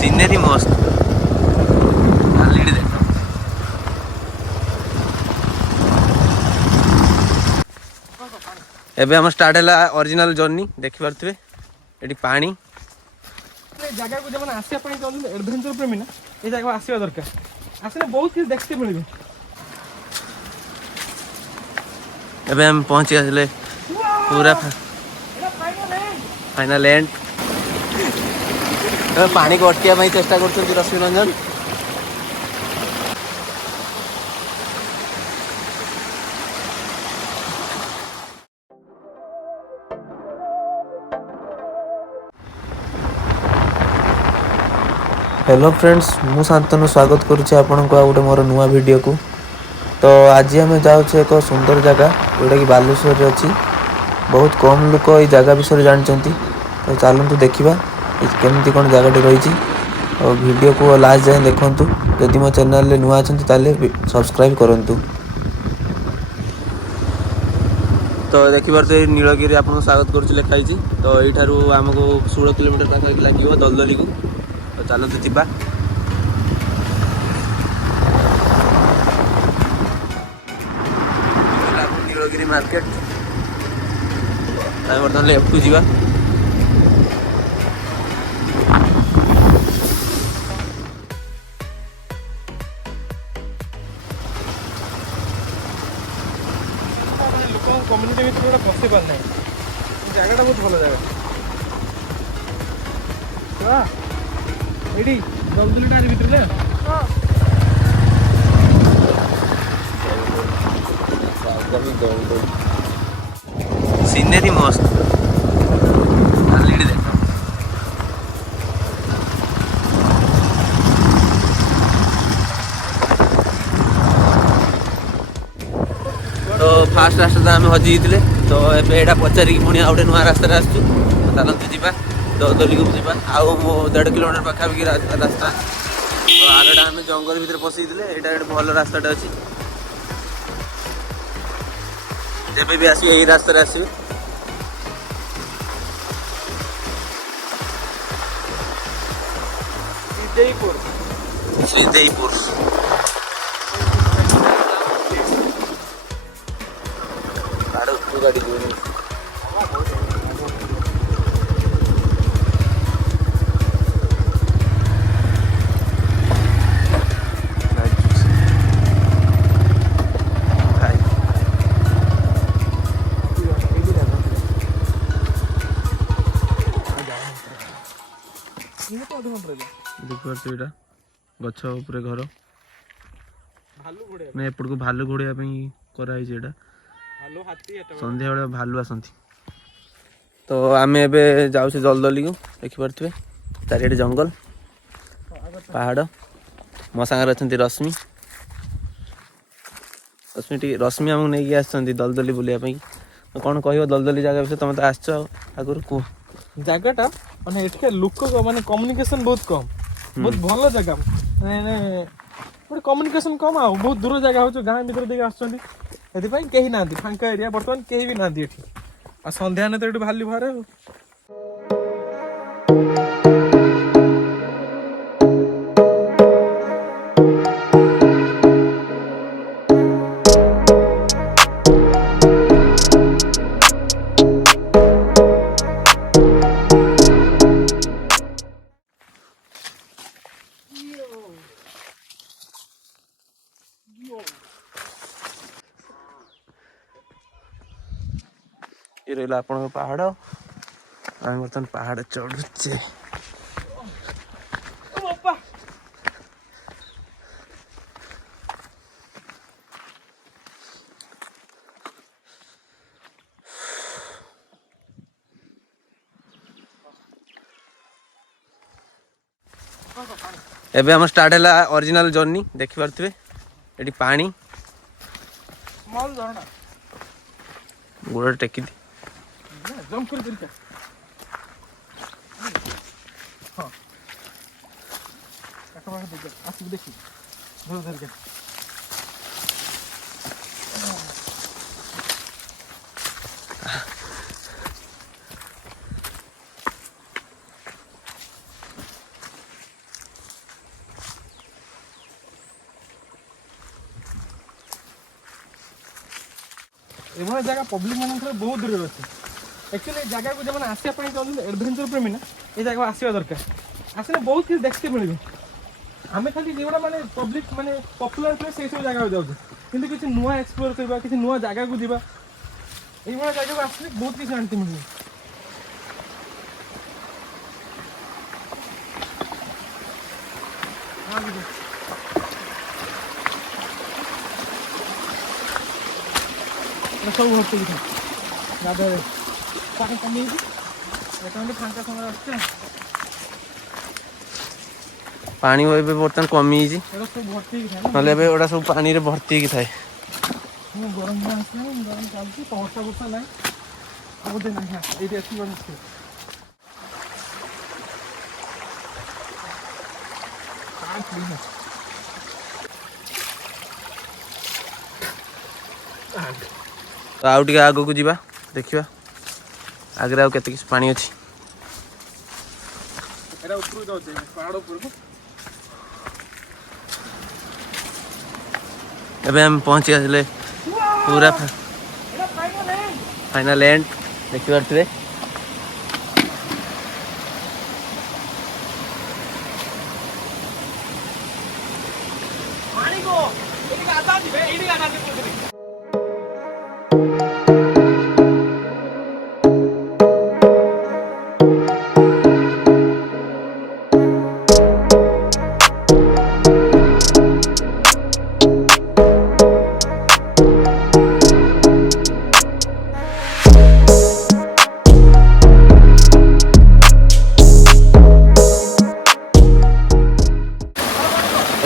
Scenery मस्त देख एबे हम स्टार्ट है ओरिजिनल जर्नी देखि पारथिबे एटी पानी जगह को जब आसिया एडभेंचर प्रेमी ना ये जगह आसवा दरकार आसने बहुत किसी देखते मिले एबे हम पहुंची आसले पूरा फाइनल एंड पानी को अटकिया चेष्टा कर रश्मि रंजन हेलो फ्रेंड्स मु शांतनु स्वागत करुच्चे आपण को गोटे मोर नुआ वीडियो को। तो आज आम जाऊे एक सुंदर जगह जोटा कि बालेश्वर अच्छी बहुत कम लोक ये जगह विषय जानते। तो चलतु देखा केमती कौन जगह रही और वीडियो को लास्ट जाए देखूँ। जदि मो चैनल नुआ अच्छा सब्सक्राइब करूँ। तो देखिए नीलगिरी आपको स्वागत करुच्ची लिखाई। तो यू आमको 16 किलोमीटर पाखा लगे दलदली को। तो चलते जीवा नीलगिरी मार्केट बर्तमान लेफ्ट को जीवा। कम्युनिटी भितर पशि पार ना जगह बहुत भल जगह ये दलदली भितर सीनरी मस्त देख तो फास्ट रास्ता आम हजि तो एटा पचारि पुणी आउटे नुआ रास्ता आसचु। चलते जीवा दलदली को जीवा आउ मो 1.5 किलोमीटर पाखापाखि रास्ता। तो आरटा आम जंगल भितर पशि यहाँ गोटे भल रास्ताटा अच्छी जब भी आसवे यही रास्ता आसवे। श्रीदेईपुर गाड़ी देखिए गछ उपरे घर मैं एपट को भालू घोड़िया कराई संध्या बेले भालू आसती। तो आम एबे जाऊे दलदली को देखिपे चारिटे जंगल पहाड़ मो सांगे अच्छा रश्मि रश्मि आमको नहीं आसती दलदली बुलायापी। कौन कह दलदली जगह विषय तुम तो आसच आगुरी कह जगहटा माने एठके लोक माने कम्युनिकेशन बहुत कम बहुत भल जगह माने कम्युनिकेशन कम आ बहुत दूर जगह हो गाँ भीतर देखे आसुँच कहीं ना फांका एरिया बर्तमान कहीं भी ना आ संध्या ने तो भालू बाहर ये रहा आपण पहाड़ आम बर्तमान पहाड़ चढ़ुचे। एबे हम स्टार्ट है ओरिजिनल जर्नी देखि पारथिबे एटी पानी गोड़ टेकी जंप कर देखी एभली जगह पब्लिक मान बहुत दूर अच्छे एक्चुअली जगह को जो आसा चाहते एडभेंचर प्रेमी ना ये जगह आसवा दरकार आसने बहुत किसी देखते मिले आम खाली जोड़ा मैंने पब्लिक माने पपुलर प्लेस से सब जगह जाऊँ कि किसी नुआ एक्सप्लोर करवा किसी नुआ जगह को जावा ये जगह को आसले बहुत किसी जानते मिले सब भर्ती गाधा पानी कमी फांका समय आसছে पानी ଏବେ ବର୍ତ୍ତମାନ କମିଯାଇଛି सब भर्ती ନହେଲେ ଏବେ ଏଗୁଡ଼ା ସବୁ ପାଣିରେ ଭର୍ତ୍ତି ହେଇକି ଥାଏ गरम दिन आसला गरम चलती वर्षा वर्षा ना बोधे ना ये अच्छी बात ତ ଆଉ ଟିକେ ଆଗକୁ ଯିବା ଦେଖିବା ଆଗରେ ଆଉ କେତେ କିଛି ପାଣି ଅଛି ଏଟା ଉପରକୁ ଯାଉଛି ପାହାଡ଼ ଉପରକୁ ଏବେ ଆମେ ପହଞ୍ଚି ଆସିଲେ ପୁରା ଫାଇନାଲ ଏଣ୍ଡ ଦେଖିପାରୁଥିବେ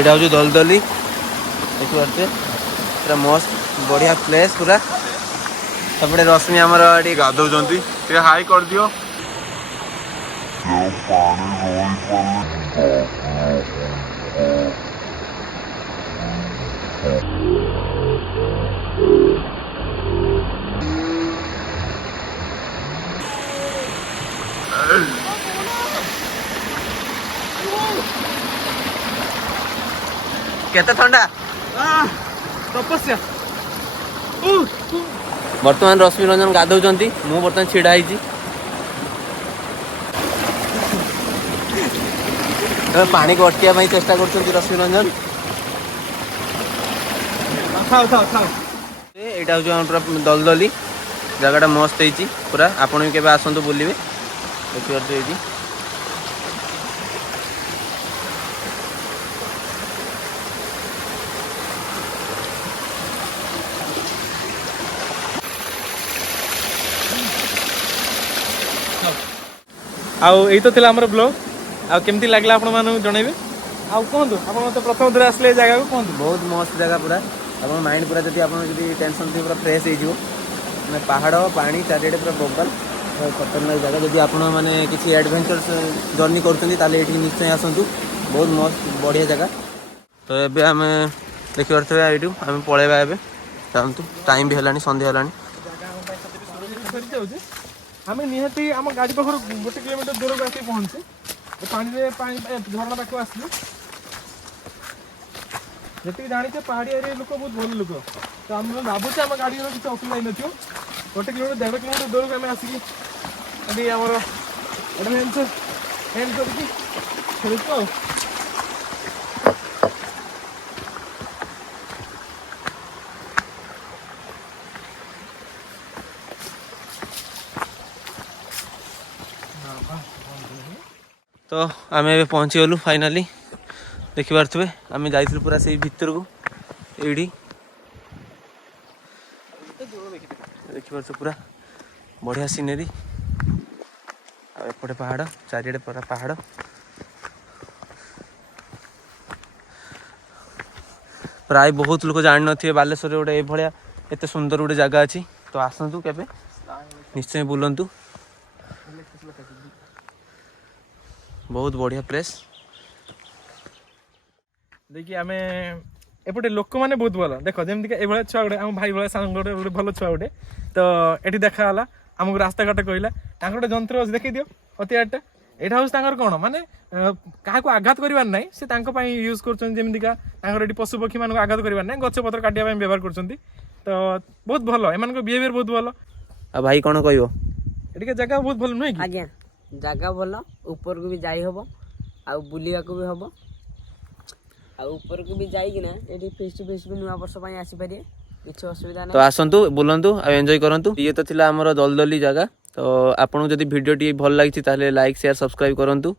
एटा हूँ दलदली देखिए पूरा मस्त बढ़िया प्लेस पूरा सेपटे रश्मि आमर ये गाधौଛନ୍ତି ଟିକେ ହାଇ କରିଦିଅ केते ठंडा तपस्या बर्तमान रश्मि रंजन गाधौଛନ୍ତି मु बर्तमान छिड़ा होइछि पानी को अटकिया ପାଇଁ चेष्टा करछନ୍ତି रश्मि रंजन थाओ थाओ थाओ एटा हूँ हम पूरा दलदली जगहटा मस्त होइछि पूरा आपण भी केबे आसंतु बुलिबे देखिबार एइछि आउ यही तो थिला हमर ब्लॉग आउ केमती लागला आपण मानु जणैबे आउ कोहंतु आपण मते प्रथम थरा आसले जगह को कोहंतु बहुत मस्त जगह पूरा आप माइंड पूरा जब आप टेंशन थी पूरा फ्रेश हो पहाड़ पानी चारिड़े पूरा बबल खतरनाक जगह जब आप किसी एडवेंचर जर्नी कर निश्चय आसतु बहुत मस्त बढ़िया जगह तो ये आम देखिपे ये आम पलैबा ए चाहतु टाइम भी है संध्या है आम निहाती आम गाड़ी पाखर 1 किलोमीटर दूर को आसी पहुँचे पानी झरना पाख आसलु जी जाने पहाड़ी एरिया लोक बहुत भल लोक तो आम भावुचे आम गाड़ी किसी असुविधा ही नथियो 1 किलोमीटर 1.5 किलोमीटर दूर को आम आसिकी आमर एडवेंचर एंड करके खेलुँ तो आम ए पहुँची गलु फाइनाली देखिपे आम जाइल पूरा से भीतर को ये देखिपे पूरा बढ़िया सीनेरी एपटे पहाड़ चारिड़े पूरा पहाड़ प्राय बहुत लोग जान थे बालेश्वर गोटे ये एत सुंदर गोटे जगह अच्छी तो आसतु केबे निश्चय बुलंतु बहुत बढ़िया प्लेस देखिए आम एपटे लोक मैंने बहुत भल देख जमी ये छुआ गोटे आम भाई भाई सांग गोटे भल छुआ गोटे तो ये देखाला आमको रास्ता घाट कहला गोटे जंत्र अच्छे देखी दियो हथियारटा यहाँ हूँ कौन माने क्या आघात करार ना से यूज करमिका पशु पक्षी मान आघात करार ना गछ पत्र काटा व्यवहार कर तो बहुत भल एमान बिहेवियर बहुत भल आ भाई कौन कहबो एटिके जगह बहुत भल नुहे कि आज्ञा जगह भल ऊपर को भी जाई हबो आ बुलिया को भी हबो आ ऊपर को भी जाई कि ना एठी फेस्ट भी नुआ वर्ष पई आसी पारे किछ असुविधा तो आसंतु बुलंतु आ एंजॉय करंतु ये तो थिला हमर दलदली जगह तो आपन जदि वीडियो टी भल लागिछि ताले लाइक शेयर सब्सक्राइब करंतु।